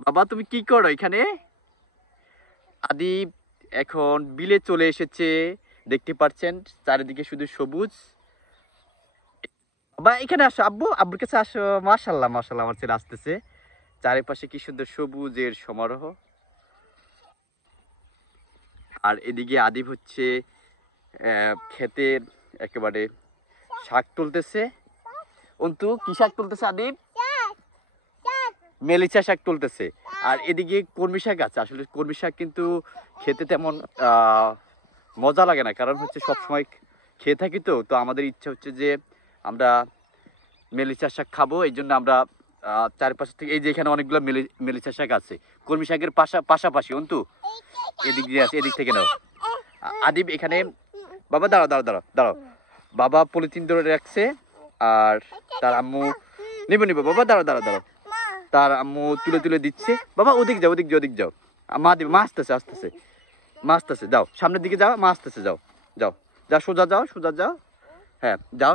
বাবা তুমি কি করো এখানে? আদিব এখন বিলে চলে এসেছে, দেখতে পাচ্ছেন চারিদিকে শুধু সবুজ। বাবা এখানে আসো, আব্বু আব্বুর কাছে আসো। মাশাল্লাহ মাশাল্লাহ, আমার ছেলে আসতেছে। চারিপাশে কি সুন্দর সবুজের সমারোহ। আর এদিকে আদিব হচ্ছে ক্ষেতের একেবারে শাক তুলতেছে। অন্তু কি শাক তুলতেছে আদিব? মেলিচা শাক তুলতেছে। আর এদিকে কলমি শাক আছে। আসলে কলমি শাক কিন্তু খেতে তেমন মজা লাগে না, কারণ হচ্ছে সবসময় খেয়ে থাকি। তো তো আমাদের ইচ্ছা হচ্ছে যে আমরা মেলিচা শাক খাবো, এই জন্য আমরা চারপাশে থেকে, এই যে এখানে অনেকগুলো মেলিচা শাক আছে কলমি শাকের পাশাপাশি। অন্তু এদিক দিয়ে আছে, এদিক থেকে নাও। আদিব এখানে, বাবা দাঁড়াও দাঁড়াও দাঁড়াও দাঁড়াও, বাবা পলিথিন ধরে রাখছে। আর তার আম্মু নিবো নিবো, বাবা দাঁড়াও দাঁড়াও দাঁড়াও, তার আম্মু তুলে তুলে দিচ্ছে। বাবা ওদিক যাও, ওদিক যাও, ওদিক যাও। মা দিবে, মা আসতেছে আসতেছে, মা আসতেছে, যাও সামনের দিকে যাও, মা আসতেছে, যাও যাও যাও, সোজা যাও সোজা যাও। হ্যাঁ যাও,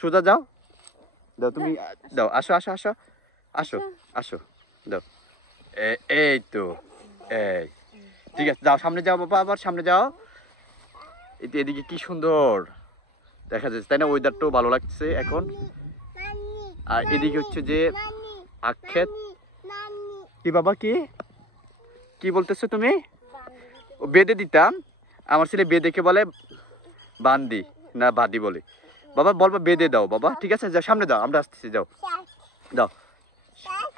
সোজা যাও, দাও তুমি, দাও, আসো আসো আসো আসো আসো, দাও। এই তো, এই ঠিক আছে, যাও সামনে যাও বাবা, আবার সামনে যাও। এদিকে কি সুন্দর দেখা যাচ্ছে, তাই না? ওয়েদারটাও ভালো লাগছে এখন। আর এদিকে হচ্ছে যে আক্ষেত। কি বাবা, কি কি বলতেছো তুমি? বেঁধে দিতাম, আমার ছেলে বেঁধেকে বলে বান্দি না বাদি বলে। বাবা বলবা বেঁধে দাও বাবা, ঠিক আছে, যাও সামনে যাও, আমরা আসতেছি, যাও যাও।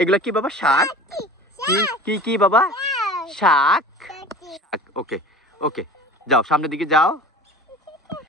এগুলা কি বাবা? শাক? কি কি কি বাবা? শাক, শাক, ওকে ওকে, যাও সামনের দিকে যাও।